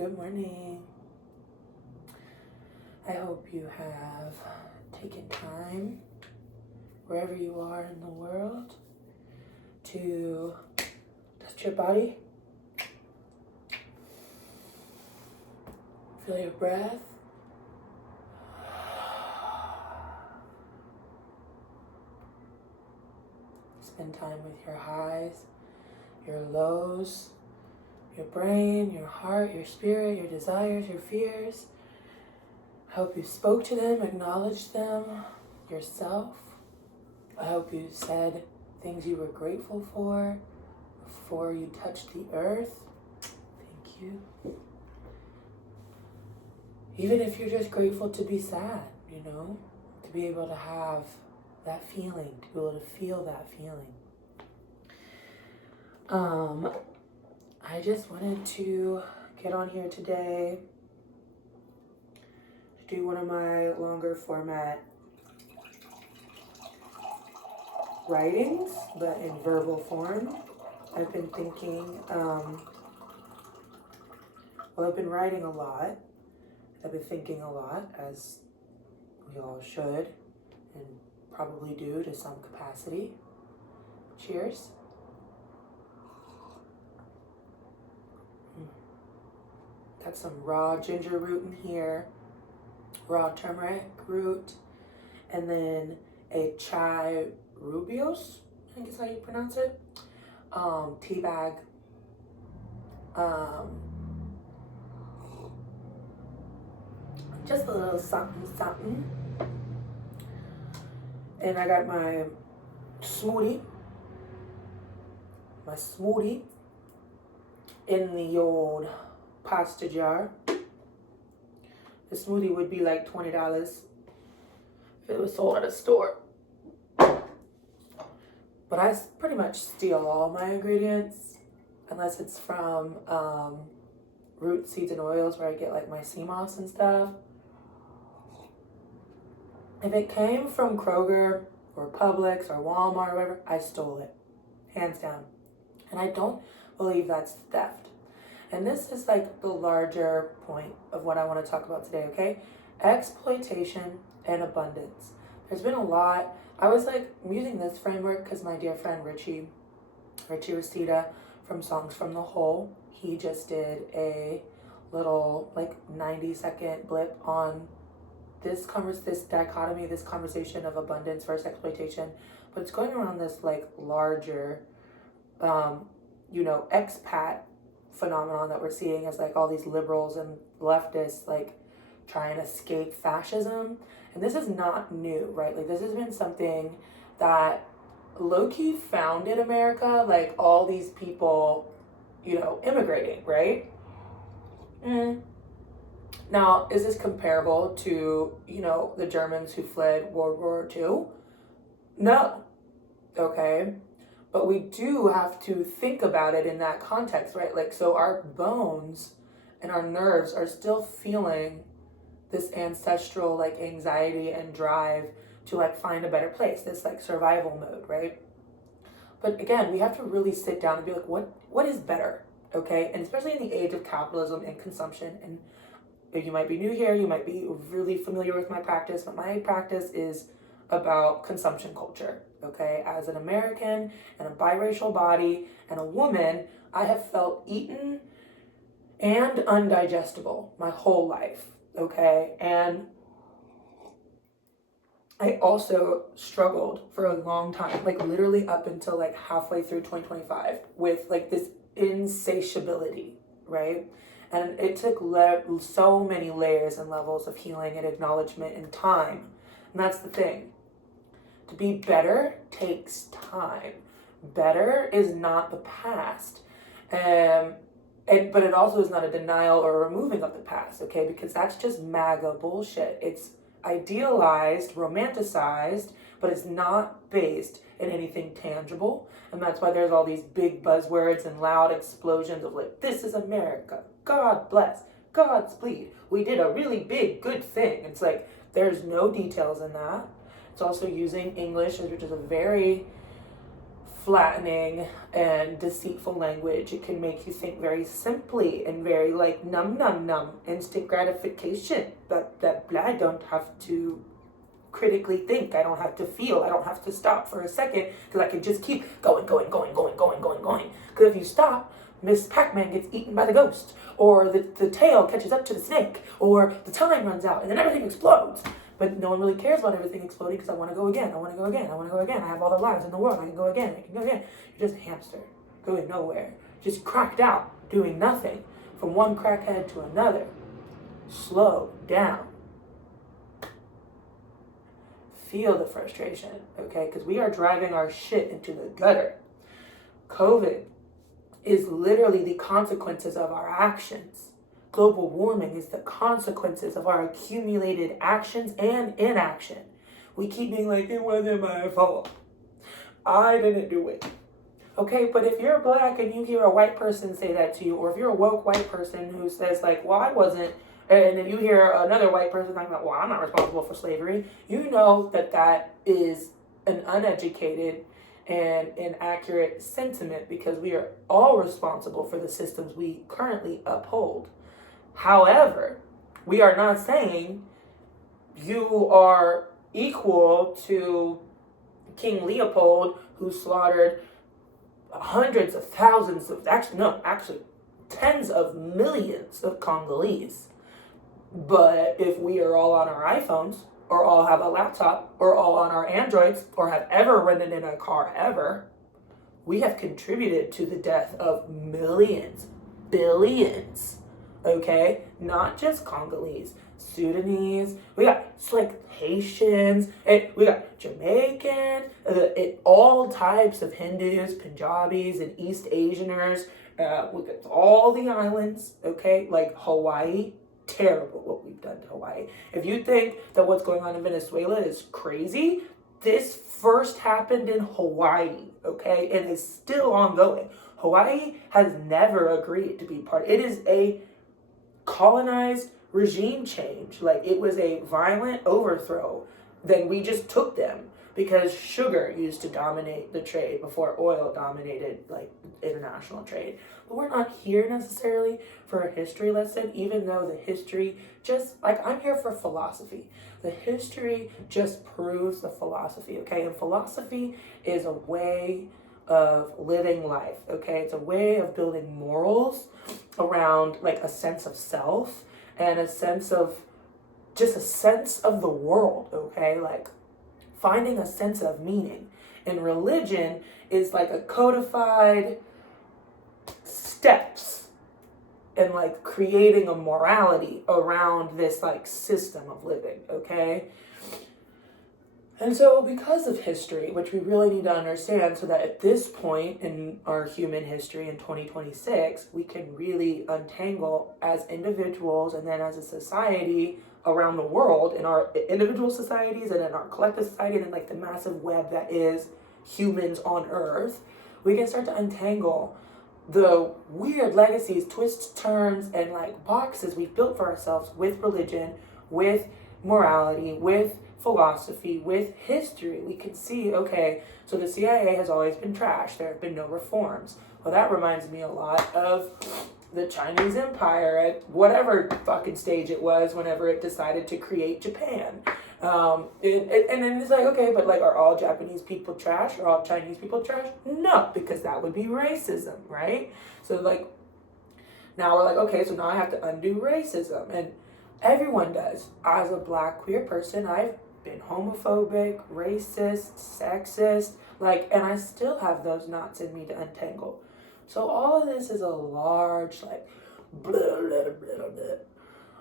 Good morning. I hope you have taken time, wherever you are in the world, to touch your body, feel your breath, spend time with your highs, your lows, your brain, your heart, your spirit, your desires, your fears. I hope you spoke to them, acknowledged them yourself. I hope you said things you were grateful for before you touched the earth. Thank you. Even if you're just grateful to be sad, to be able to have that feeling, to be able to feel that feeling. I just wanted to get on here today to do one of my longer format writings, but in verbal form. I've been thinking, I've been writing a lot. I've been thinking a lot, as we all should, and probably do to some capacity. Cheers. Got some raw ginger root in here, raw turmeric root, and then a chai rubios, I think is how you pronounce it, tea bag. Just a little something. And I got my smoothie in the old pasta jar. The smoothie would be like $20 if it was sold at a store. But I pretty much steal all my ingredients, unless it's from root, seeds, and oils, where I get like my sea moss and stuff. If it came from Kroger or Publix or Walmart or whatever, I stole it, hands down. And I don't believe that's theft. And this is like the larger point of what I want to talk about today, okay? Exploitation and abundance. There's been a lot. I was like using this framework because my dear friend Richie Rosita from Songs from the Hole, he just did a little like 90-second blip on this dichotomy, this conversation of abundance versus exploitation. But it's going around this like larger, expat phenomenon that we're seeing as like all these liberals and leftists like try and escape fascism. And this is not new, right? Like this has been something that low-key founded America, like all these people, immigrating, right? Now, is this comparable to, the Germans who fled World War II? No. Okay. But we do have to think about it in that context, right? Like, so our bones and our nerves are still feeling this ancestral, like, anxiety and drive to, like, find a better place, this, like, survival mode, right? But again, we have to really sit down and be like, what is better, okay? And especially in the age of capitalism and consumption. And you might be new here, you might be really familiar with my practice, but my practice is about consumption culture, okay? As an American and a biracial body and a woman, I have felt eaten and undigestible my whole life, okay? And I also struggled for a long time, like literally up until like halfway through 2025 with like this insatiability, right? And it took so many layers and levels of healing and acknowledgement and time. And that's the thing. To be better takes time. Better is not the past. But it also is not a denial or a removing of the past, okay? Because that's just MAGA bullshit. It's idealized, romanticized, but it's not based in anything tangible. And that's why there's all these big buzzwords and loud explosions of like, this is America. God bless. Godspeed. We did a really big, good thing. It's like, there's no details in that. It's also using English, which is a very flattening and deceitful language. It can make you think very simply and very like num num num, instant gratification. That I don't have to critically think. I don't have to feel. I don't have to stop for a second because I can just keep going. Because if you stop, Miss Pac-Man gets eaten by the ghost, or the tail catches up to the snake, or the time runs out and then everything explodes. But no one really cares about everything exploding because I want to go again. I have all the lives in the world. I can go again. You're just a hamster going nowhere, just cracked out, doing nothing, from one crackhead to another. Slow down. Feel the frustration, okay? Because we are driving our shit into the gutter. COVID is literally the consequences of our actions. Global warming is the consequences of our accumulated actions and inaction. We keep being like, it wasn't my fault. I didn't do it. Okay, but if you're black and you hear a white person say that to you, or if you're a woke white person who says like, well, I wasn't, and then you hear another white person talking about, well, I'm not responsible for slavery, you know that is an uneducated and inaccurate sentiment, because we are all responsible for the systems we currently uphold. However, we are not saying you are equal to King Leopold, who slaughtered hundreds of thousands of, actually tens of millions of Congolese. But if we are all on our iPhones, or all have a laptop, or all on our Androids, or have ever rented in a car ever, we have contributed to the death of millions, billions. Okay, not just Congolese, Sudanese, we got like Haitians, and we got Jamaican, all types of Hindus, Punjabis, and East Asianers, we got all the islands, okay, like Hawaii. Terrible what we've done to Hawaii. If you think that what's going on in Venezuela is crazy, this first happened in Hawaii, okay, and is still ongoing. Hawaii has never agreed to be part. It is a colonized regime change. Like, it was a violent overthrow. Then we just took them because sugar used to dominate the trade before oil dominated like international trade. But we're not here necessarily for a history lesson, even though the history just, like, I'm here for philosophy. The history just proves the philosophy, okay? And philosophy is a way of living life, okay? It's a way of building morals around like a sense of self and a sense of the world, okay? Like finding a sense of meaning. And religion is like a codified steps and like creating a morality around this like system of living, okay? And so because of history, which we really need to understand, so that at this point in our human history in 2026, we can really untangle as individuals and then as a society around the world, in our individual societies and in our collective society, and in like the massive web that is humans on Earth, we can start to untangle the weird legacies, twists, turns, and like boxes we've built for ourselves with religion, with morality, with philosophy, with history. We can see, okay, so the CIA has always been trash. There have been no reforms. Well, that reminds me a lot of the Chinese Empire at whatever fucking stage it was whenever it decided to create Japan. And then it's like, okay, but like, are all Japanese people trash? Are all Chinese people trash? No, because that would be racism, right? So like, now we're like, okay, so now I have to undo racism. And everyone does. As a black queer person, I've been homophobic, racist, sexist, like, and I still have those knots in me to untangle. So all of this is a large, like, blah, blah, blah, blah,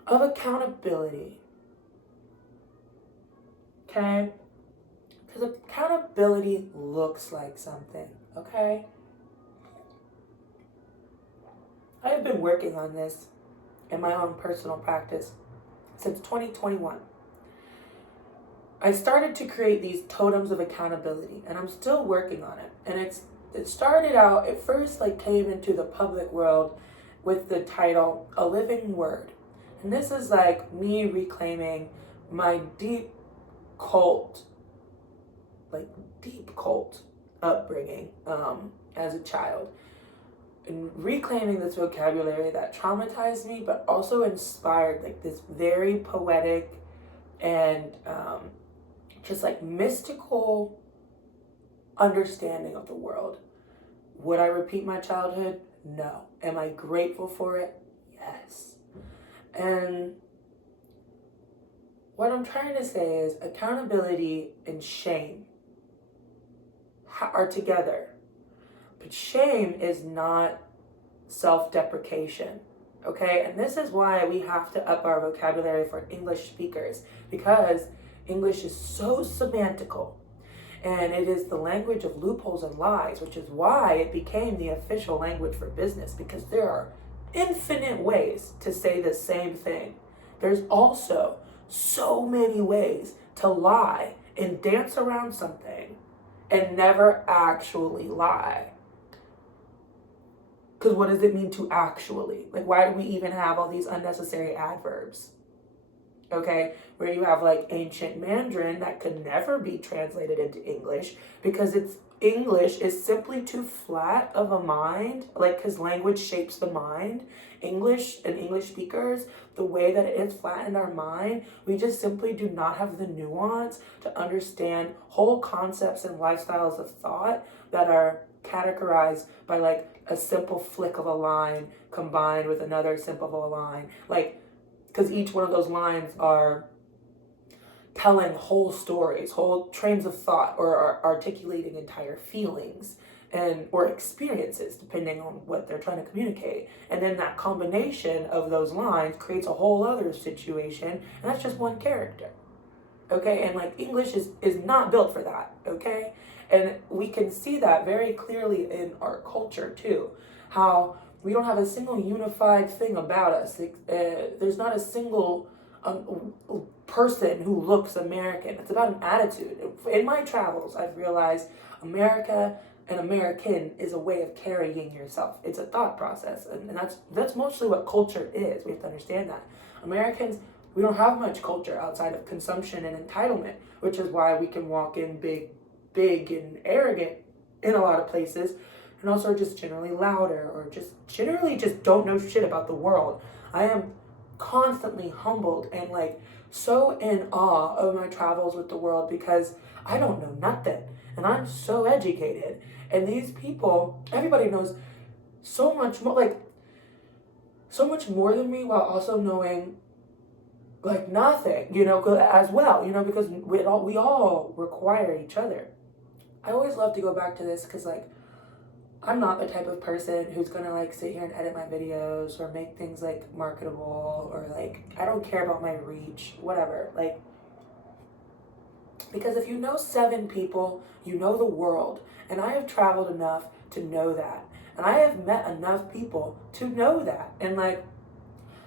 of accountability. Okay? Because accountability looks like something, okay? I have been working on this in my own personal practice since 2021. I started to create these totems of accountability, and I'm still working on it. And it started out, it first like came into the public world with the title, A Living Word. And this is like me reclaiming my deep cult upbringing as a child. And reclaiming this vocabulary that traumatized me, but also inspired like this very poetic and just like mystical understanding of the world. Would I repeat my childhood? No. Am I grateful for it? Yes. And what I'm trying to say is accountability and shame are together. But shame is not self-deprecation, okay? And this is why we have to up our vocabulary for English speakers, because English is so semantical, and it is the language of loopholes and lies, which is why it became the official language for business, because there are infinite ways to say the same thing. There's also so many ways to lie and dance around something and never actually lie. Because what does it mean to actually? Like, why do we even have all these unnecessary adverbs? Okay, where you have like ancient Mandarin that could never be translated into English because English is simply too flat of a mind, like because language shapes the mind. English and English speakers, the way that it is flattened our mind, we just simply do not have the nuance to understand whole concepts and lifestyles of thought that are categorized by like a simple flick of a line combined with another simple of a line. Like, because each one of those lines are telling whole stories, whole trains of thought, or are articulating entire feelings and or experiences, depending on what they're trying to communicate. And then that combination of those lines creates a whole other situation, and that's just one character. Okay, and like English is not built for that, okay? And we can see that very clearly in our culture too, how we don't have a single unified thing about us. There's not a single person who looks American. It's about an attitude. In my travels, I've realized America and American is a way of carrying yourself. It's a thought process, and that's mostly what culture is. We have to understand that. Americans, we don't have much culture outside of consumption and entitlement, which is why we can walk in big and arrogant in a lot of places, and also just generally louder, or just generally just don't know shit about the world. I am constantly humbled and like so in awe of my travels with the world because I don't know nothing, and I'm so educated. And these people, everybody knows so much more, like so much more than me, while also knowing like nothing, as well, because we all require each other. I always love to go back to this because like I'm not the type of person who's gonna like sit here and edit my videos or make things like marketable, or like I don't care about my reach, whatever. Like, because if you know 7 people, you know the world. And I have traveled enough to know that. And I have met enough people to know that. And like,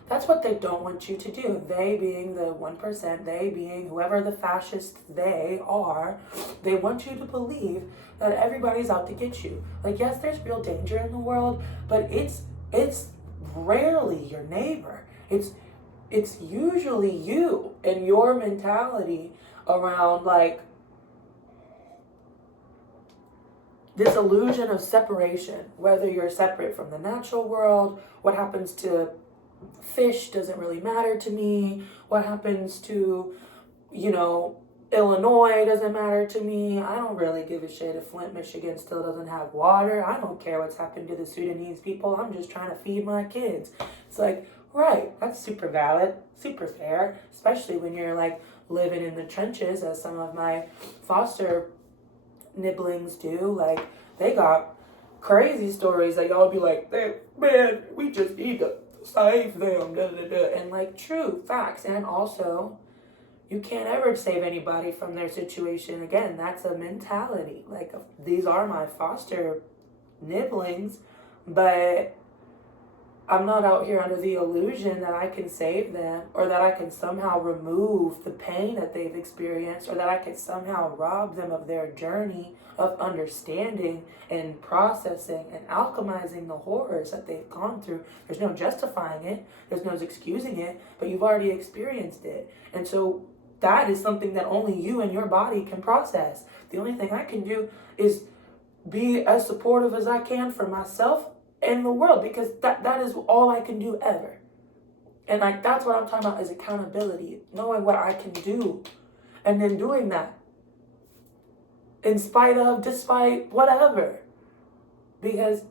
that's what they don't want you to do. They being the 1%, they being whoever the fascists they are, they want you to believe that everybody's out to get you. Like, yes, there's real danger in the world, but it's rarely your neighbor. It's usually you and your mentality around like this illusion of separation, whether you're separate from the natural world, what happens to fish doesn't really matter to me, what happens to, Illinois doesn't matter to me, I don't really give a shit if Flint, Michigan still doesn't have water, I don't care what's happened to the Sudanese people, I'm just trying to feed my kids. It's like, right, that's super valid, super fair, especially when you're like living in the trenches, as some of my foster nibblings do. Like, they got crazy stories that y'all be like, man, we just need to save them, and like true facts. And also, you can't ever save anybody from their situation. Again, that's a mentality. Like, these are my foster nibblings, but I'm not out here under the illusion that I can save them, or that I can somehow remove the pain that they've experienced, or that I can somehow rob them of their journey of understanding and processing and alchemizing the horrors that they've gone through. There's no justifying it, there's no excusing it, but you've already experienced it. And so that is something that only you and your body can process. The only thing I can do is be as supportive as I can for myself and the world, because that is all I can do ever. And like, that's what I'm talking about, is accountability, knowing what I can do, and then doing that in spite of, despite, whatever. Because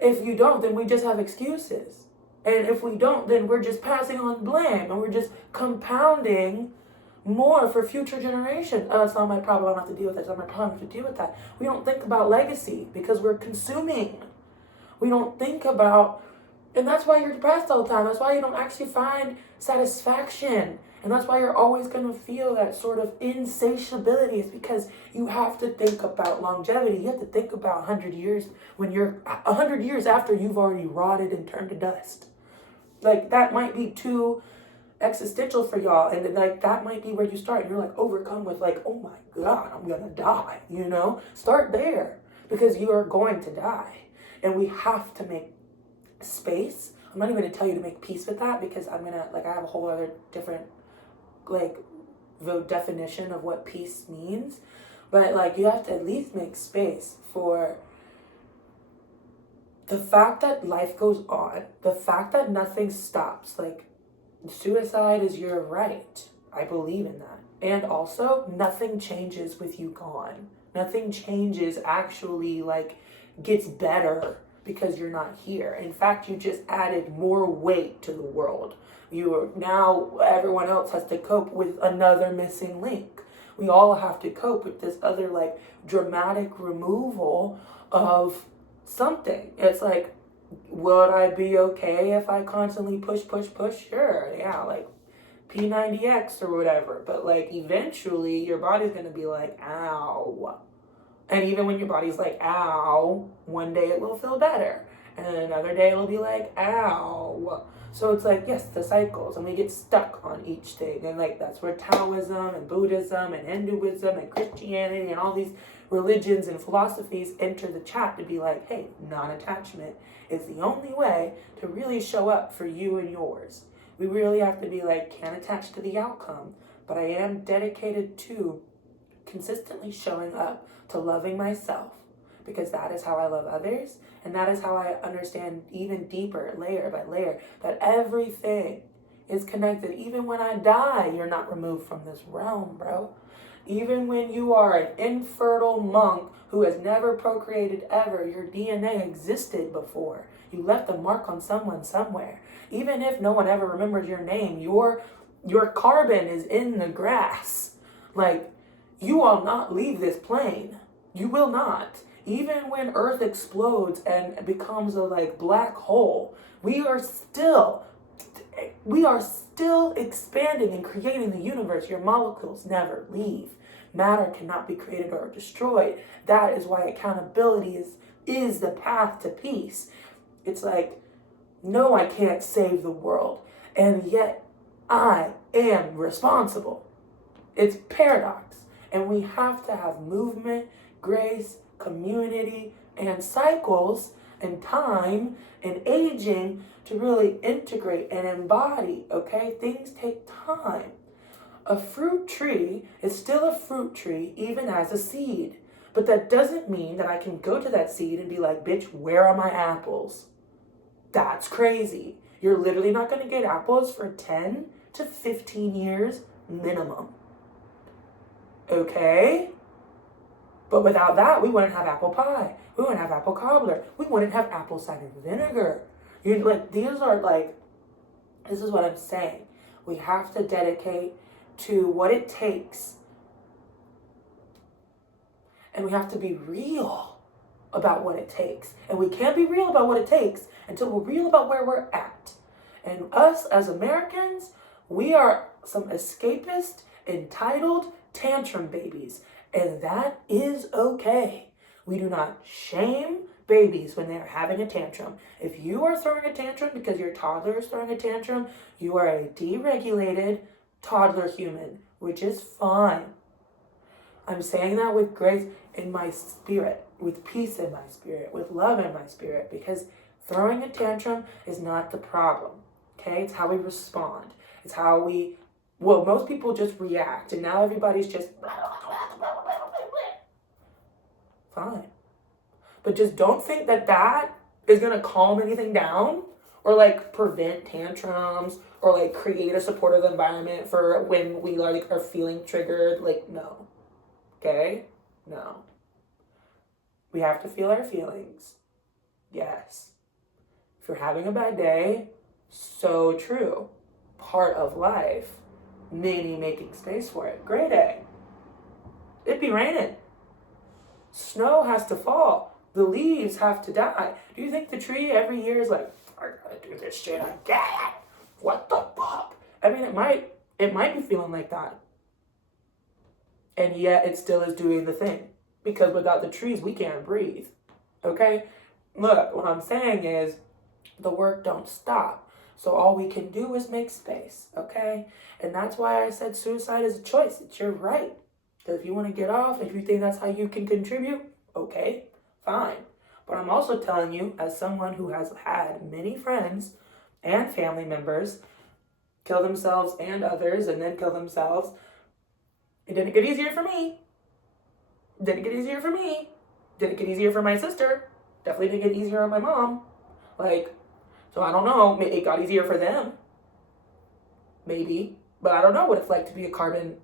if you don't, then we just have excuses. And if we don't, then we're just passing on blame, and we're just compounding more for future generations. Oh, it's not my problem, I don't have to deal with it. It's not my problem, I have to deal with that. We don't think about legacy because we're consuming. We don't think about, and that's why you're depressed all the time. That's why you don't actually find satisfaction. And that's why you're always going to feel that sort of insatiability. It's because you have to think about longevity. You have to think about 100 years, when you're 100 years after you've already rotted and turned to dust. Like, that might be too existential for y'all, and then, like, that might be where you start. You're like overcome with like, oh my God, I'm gonna die. Start there, because you are going to die, and we have to make space. I'm not even gonna tell you to make peace with that, because I have a whole other different the definition of what peace means. But like, you have to at least make space for the fact that life goes on, the fact that nothing stops. Like, suicide is your right. I believe in that. And also, nothing changes with you gone. Nothing changes actually, gets better because you're not here. In fact, you just added more weight to the world. Now everyone else has to cope with another missing link. We all have to cope with this other dramatic removal of something. It's like, would I be okay if I constantly push? Sure, yeah, P90X or whatever. But eventually your body's gonna be like, ow. And even when your body's like, ow, one day it will feel better. And then another day it'll be like, ow. So it's yes, the cycles, and we get stuck on each thing. And that's where Taoism and Buddhism and Hinduism and Christianity and all these religions and philosophies enter the chat to be like, hey, non-attachment is the only way to really show up for you and yours. We really have to be can't attach to the outcome, but I am dedicated to consistently showing up to loving myself, because that is how I love others, and that is how I understand even deeper, layer by layer, that everything is connected. Even when I die, you're not removed from this realm, bro. Even when you are an infertile monk who has never procreated ever, your DNA existed before. You left a mark on someone somewhere. Even if no one ever remembers your name, your carbon is in the grass. You will not leave this plane. You will not. Even when Earth explodes and becomes a black hole, we are still expanding and creating the universe. Your molecules never leave. Matter cannot be created or destroyed. That is why accountability is the path to peace. It's no, I can't save the world, and yet I am responsible. It's paradox. And we have to have movement, grace, community, and cycles, and time, and aging to really integrate and embody, okay? Things take time. A fruit tree is still a fruit tree even as a seed. But that doesn't mean that I can go to that seed and be like, bitch, where are my apples? That's crazy. You're literally not going to get apples for 10 to 15 years minimum. Okay? But without that, we wouldn't have apple pie. We wouldn't have apple cobbler. We wouldn't have apple cider vinegar. This is what I'm saying. We have to dedicate to what it takes. And we have to be real about what it takes. And we can't be real about what it takes until we're real about where we're at. And us as Americans, we are some escapist, entitled tantrum babies. And that is okay. We do not shame babies when they're having a tantrum. If you are throwing a tantrum because your toddler is throwing a tantrum, you are a deregulated toddler human, which is fine. I'm saying that with grace in my spirit, with peace in my spirit, with love in my spirit, because throwing a tantrum is not the problem, okay? It's how we respond. It's how most people just react, and now everybody's just fine. But just don't think that that is going to calm anything down or like prevent tantrums or like create a supportive environment for when we like are feeling triggered. Like, no. Okay? No. We have to feel our feelings. Yes. If you're having a bad day, so true. Part of life. Maybe making space for it. Gray day. It be raining. Snow has to fall. The leaves have to die. Do you think the tree every year is like, I gotta do this shit again? What the fuck? I mean, it might be feeling like that. And yet it still is doing the thing. Because without the trees, we can't breathe. Okay? Look, what I'm saying is the work don't stop. So all we can do is make space. Okay? And that's why I said suicide is a choice. It's your right. Because if you want to get off, if you think that's how you can contribute, okay, fine. But I'm also telling you, as someone who has had many friends and family members kill themselves and others and then kill themselves, it didn't get easier for me. Didn't get easier for me. Didn't get easier for my sister. Definitely didn't get easier on my mom. Like, so I don't know. It got easier for them. Maybe. But I don't know what it's like to be a carbon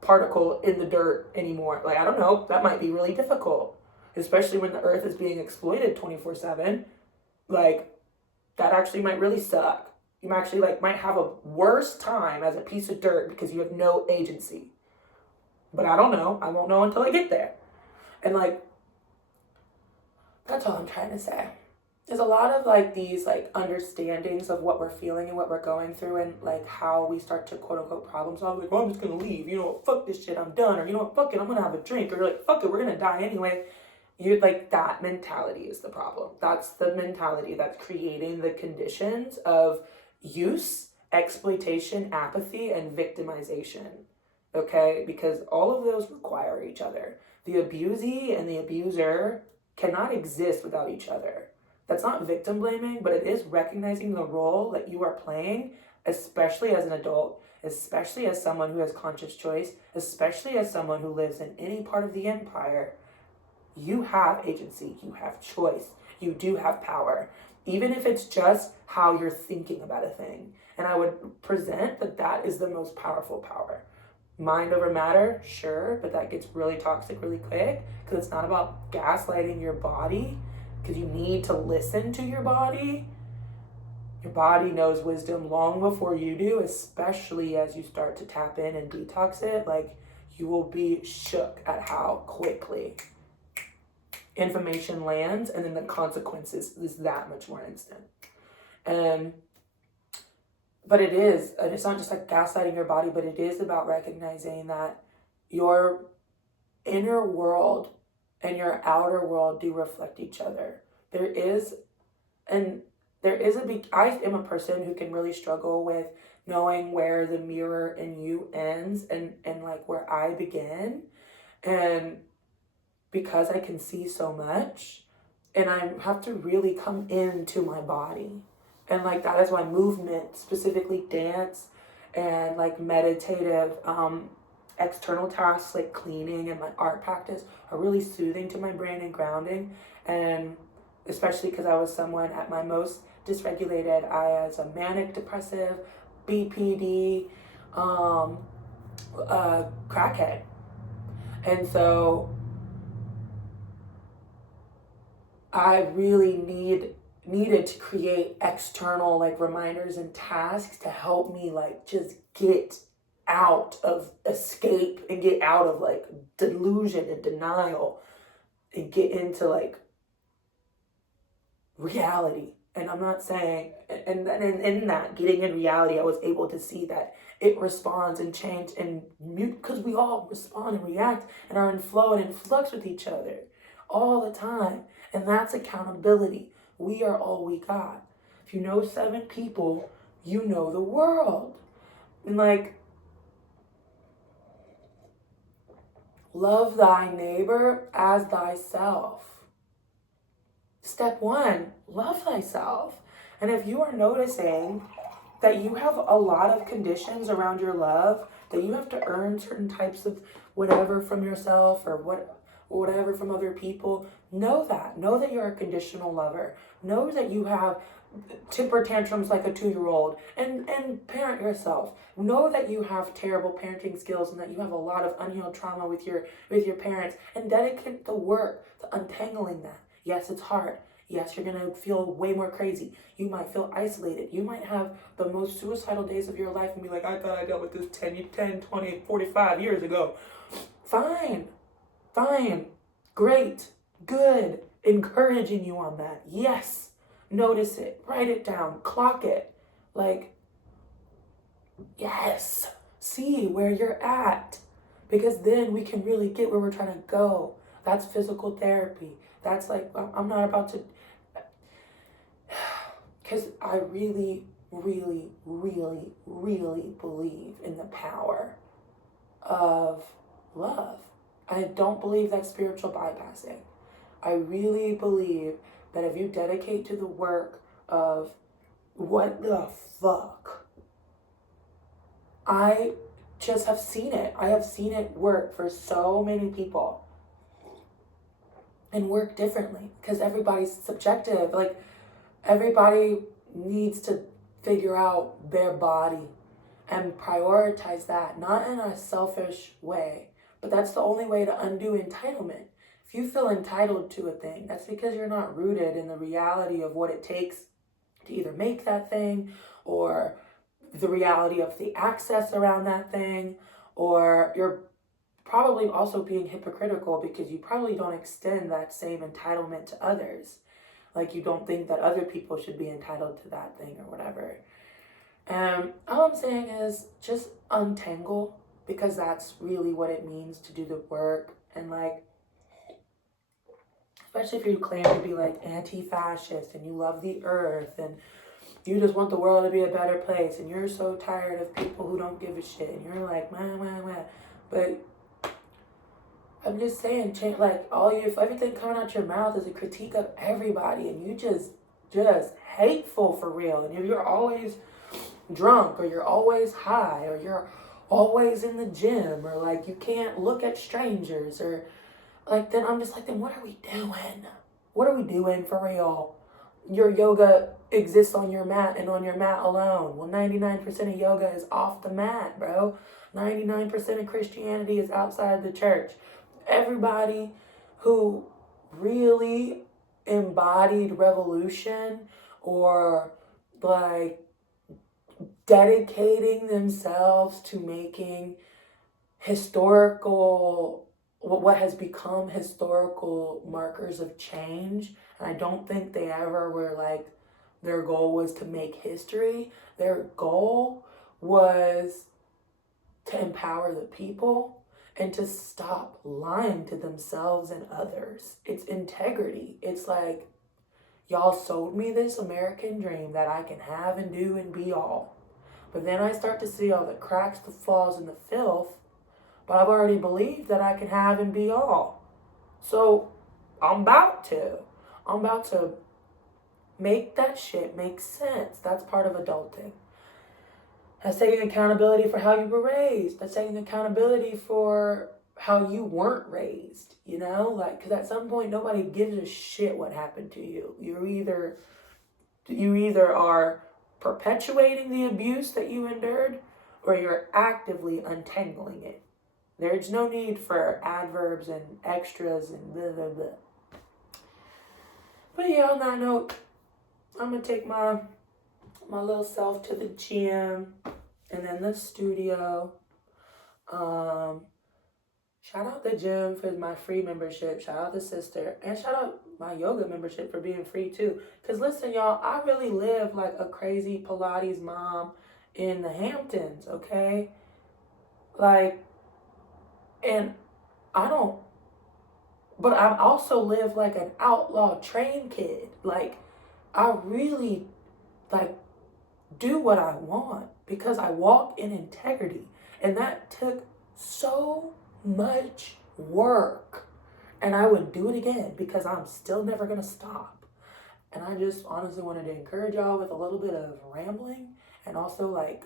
particle in the dirt anymore. Like, I don't know. That might be really difficult. Especially when the earth is being exploited 24/7. Like, that actually might really suck. You actually might have a worse time as a piece of dirt because you have no agency. But I don't know. I won't know until I get there. And that's all I'm trying to say. There's a lot of these understandings of what we're feeling and what we're going through and how we start to quote unquote problem solve. Like, well, I'm just gonna leave. You know what? Fuck this shit. I'm done. Or you know what? Fuck it. I'm gonna have a drink. Or you're like, fuck it. We're gonna die anyway. You that mentality is the problem. That's the mentality that's creating the conditions of use, exploitation, apathy, and victimization. Okay? Because all of those require each other. The abusee and the abuser cannot exist without each other. That's not victim blaming, but it is recognizing the role that you are playing, especially as an adult, especially as someone who has conscious choice, especially as someone who lives in any part of the empire. You have agency, you have choice, you do have power, even if it's just how you're thinking about a thing. And I would present that is the most powerful power. Mind over matter, sure, but that gets really toxic really quick because it's not about gaslighting your body, because you need to listen to your body. Your body knows wisdom long before you do, especially as you start to tap in and detox it. You will be shook at how quickly information lands, and then the consequences is that much more instant. But it's not just gaslighting your body, but it is about recognizing that your inner world and your outer world do reflect each other. I am a person who can really struggle with knowing where the mirror in you ends and where I begin. And because I can see so much, and I have to really come into my body. And that is why movement, specifically dance and meditative external tasks like cleaning and my art practice are really soothing to my brain and grounding. And especially because I was someone at my most dysregulated, I was a manic depressive, BPD, crackhead. And so I really needed to create external reminders and tasks to help me just get out of escape and get out of delusion and denial and get into reality. And I'm not saying, and in that getting in reality, I was able to see that it responds and change and mute, because we all respond and react and are in flow and in flux with each other all the time. And that's accountability. We are all we got. If you know 7 people, you know the world. And love thy neighbor as thyself. Step 1, love thyself. And if you are noticing that you have a lot of conditions around your love, that you have to earn certain types of whatever from yourself, or or whatever from other people, know that you're a conditional lover. Know that you have temper tantrums like a 2-year-old, and parent yourself. Know that you have terrible parenting skills and that you have a lot of unhealed trauma with your parents, and dedicate the work to untangling that. Yes, it's hard. Yes, you're gonna feel way more crazy. You might feel isolated. You might have the most suicidal days of your life and be like, I thought I dealt with this 10, 20, 45 years ago. Fine. Great. Good. Encouraging you on that. Yes. Notice it, write it down, clock it. Like, yes, see where you're at. Because then we can really get where we're trying to go. That's physical therapy. That's like, I'm not about to, because I really, really, really, really believe in the power of love. I don't believe that's spiritual bypassing. I really believe that if you dedicate to the work of what the fuck, I just have seen it. I have seen it work for so many people and work differently because everybody's subjective. Like, everybody needs to figure out their body and prioritize that, not in a selfish way, but that's the only way to undo entitlement. If you feel entitled to a thing, that's because you're not rooted in the reality of what it takes to either make that thing, or the reality of the access around that thing, or you're probably also being hypocritical because you probably don't extend that same entitlement to others. Like, you don't think that other people should be entitled to that thing or whatever. All I'm saying is just untangle, because that's really what it means to do the work. And like, especially if you claim to be like anti-fascist and you love the earth and you just want the world to be a better place and you're so tired of people who don't give a shit and you're like, man. But I'm just saying, change, like, if everything coming out your mouth is a critique of everybody and you just hateful for real, and if you're always drunk or you're always high or you're always in the gym or like you can't look at strangers, or like, then I'm just like, then what are we doing? What are we doing for real? Your yoga exists on your mat and on your mat alone. Well, 99% of yoga is off the mat, bro. 99% of Christianity is outside the church. Everybody who really embodied revolution or like dedicating themselves to making what has become historical markers of change. And I don't think they ever were like, their goal was to make history. Their goal was to empower the people and to stop lying to themselves and others. It's integrity. It's like, y'all sold me this American dream that I can have and do and be all. But then I start to see all the cracks, the flaws, and the filth. But I've already believed that I can have and be all. So I'm about to make that shit make sense. That's part of adulting. That's taking accountability for how you were raised. That's taking accountability for how you weren't raised, you know? Like, because at some point, nobody gives a shit what happened to you. You either are perpetuating the abuse that you endured, or you're actively untangling it. There's no need for adverbs and extras and blah, blah, blah. But yeah, on that note, I'm going to take my little self to the gym and then the studio. Shout out the gym for my free membership. Shout out the sister. And shout out my yoga membership for being free too. Because listen, y'all, I really live like a crazy Pilates mom in the Hamptons, okay? Like, and but I also live like an outlaw train kid. Like, I really like do what I want because I walk in integrity. And that took so much work. And I would do it again because I'm still never going to stop. And I just honestly wanted to encourage y'all with a little bit of rambling, and also like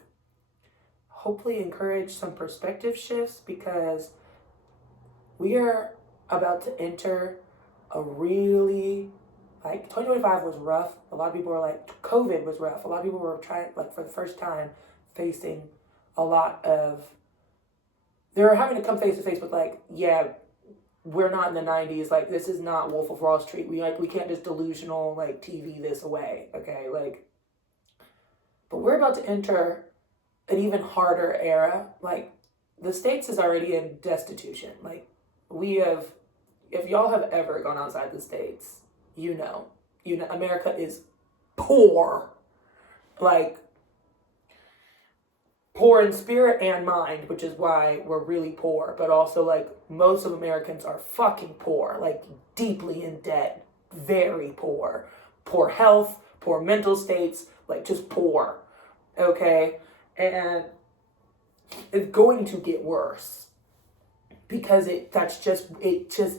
hopefully encourage some perspective shifts, because we are about to enter a really, like, 2025 was rough. A lot of people were like, COVID was rough. A lot of people were trying, like, for the first time, facing a lot of, they were having to come face to face with, like, yeah, we're not in the 90s. Like, this is not Wolf of Wall Street. We can't just delusional, like, TV this away, okay? Like, but we're about to enter an even harder era. Like, the States is already in destitution. Like, we have, if y'all have ever gone outside the States, you know, America is poor. Like, poor in spirit and mind, which is why we're really poor. But also, like, most of Americans are fucking poor, like, deeply in debt, very poor. Poor health, poor mental states, like, just poor. Okay? And it's going to get worse. Because it just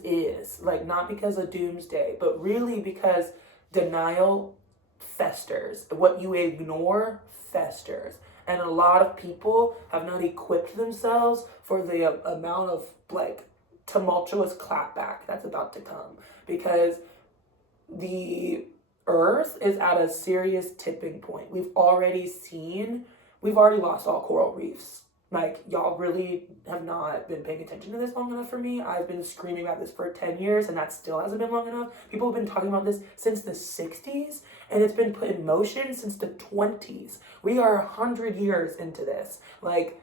is. Like, not because of doomsday, but really because denial festers. What you ignore festers. And a lot of people have not equipped themselves for the amount of, like, tumultuous clapback that's about to come. Because the earth is at a serious tipping point. We've already lost all coral reefs. Like, y'all really have not been paying attention to this long enough for me. I've been screaming about this for 10 years, and that still hasn't been long enough. People have been talking about this since the 60s, and it's been put in motion since the 20s. We are 100 years into this. Like,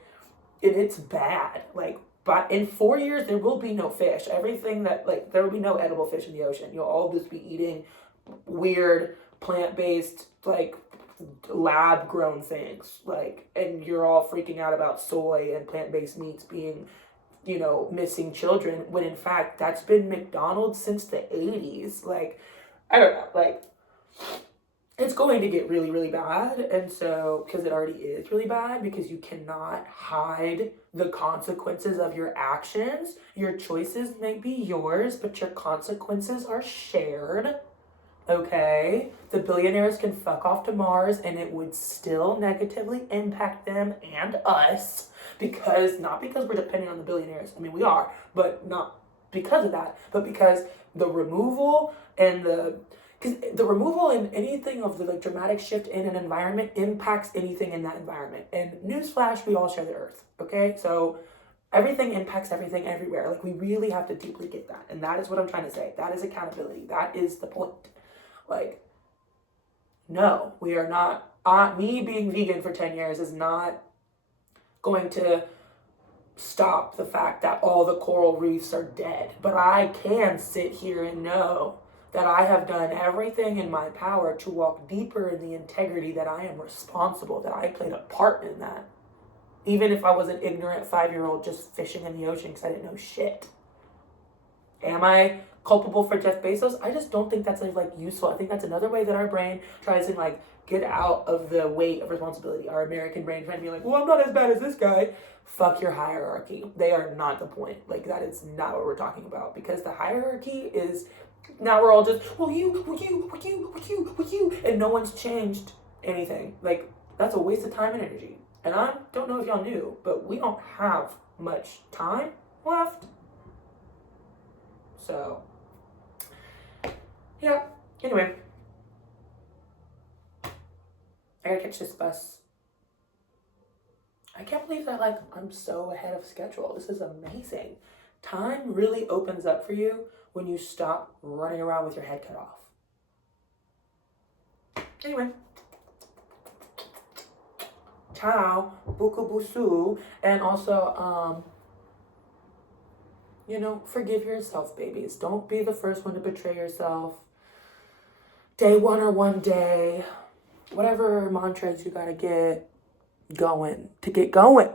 it's bad. Like, but in 4 years, there will be no fish. Everything that, like, there will be no edible fish in the ocean. You'll all just be eating weird, plant-based, like, lab-grown things, like, and you're all freaking out about soy and plant-based meats being, missing children, when in fact that's been McDonald's since the 80s. Like, I don't know, like, it's going to get really, really bad. And so, because it already is really bad, because you cannot hide the consequences of your actions. Your choices may be yours, but your consequences are shared. Okay, the billionaires can fuck off to Mars and it would still negatively impact them and us, not because we're depending on the billionaires. I mean, we are, but not because of that, but because the removal and anything of the, like, dramatic shift in an environment impacts anything in that environment. And newsflash, we all share the earth, okay? So everything impacts everything everywhere. Like, we really have to deeply get that. And that is what I'm trying to say. That is accountability. That is the point. Like, no, we are not, me being vegan for 10 years is not going to stop the fact that all the coral reefs are dead. But I can sit here and know that I have done everything in my power to walk deeper in the integrity, that I am responsible, that I played a part in that. Even if I was an ignorant 5-year-old just fishing in the ocean because I didn't know shit. Am I culpable for Jeff Bezos? I just don't think that's, like, useful. I think that's another way that our brain tries to, like, get out of the weight of responsibility. Our American brain trying to be like, well, I'm not as bad as this guy. Fuck your hierarchy. They are not the point. Like, that is not what we're talking about. Because the hierarchy is, now we're all just, well, you, and no one's changed anything. Like, that's a waste of time and energy. And I don't know if y'all knew, but we don't have much time left. So, yeah, anyway, I gotta catch this bus. I can't believe that, like, I'm so ahead of schedule. This is amazing. Time really opens up for you when you stop running around with your head cut off. Anyway, ciao, buku busu, and also, forgive yourself, babies. Don't be the first one to betray yourself. Day one or one day. Whatever mantras you gotta get going to get going.